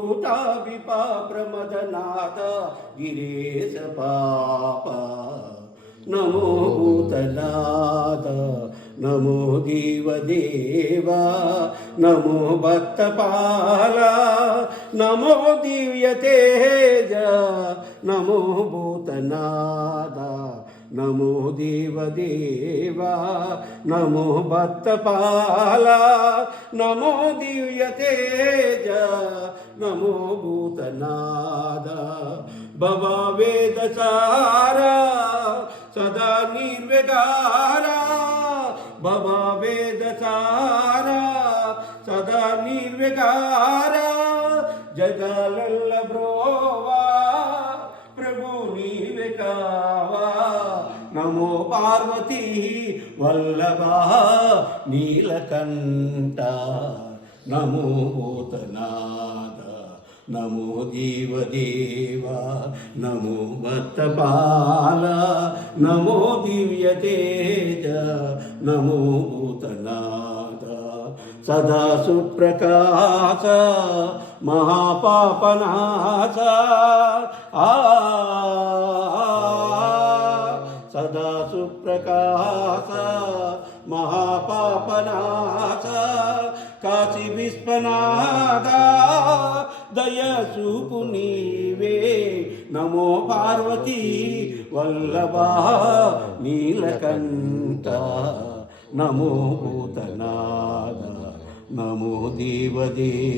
भूताभिपा प्रमदनाथ गिरीश पाप नमो भूतनाथ नमो देवदेवा नमो भक्तपाला नमो दिव्यतेज नमो भूतनाथ नमो देवदेवा नमो भक्तपाला नमो दिव्यतेज नमो भूतनाद भवा वेदसारा सदा निर्विकारा भवा वेदसारा सदा निर्विकारा जगलल्ल ब्रोवा प्रभु नीवे कावा नमो पार्वती वल्लभा नीलकंठ नमो भूतनाथ नमो देवदेवा नमो भक्तपाल नमो दिव्यतेज नमो भूतनाथ सदा सुप्रकाश महापापनाश सदा सुप्रकाश महापापनाश काशी विश्वनाथ दयसूपु नीवे नमो पार्वती वल्लभा नीलकंठ नमो भूतनाथ नमो देवदेव।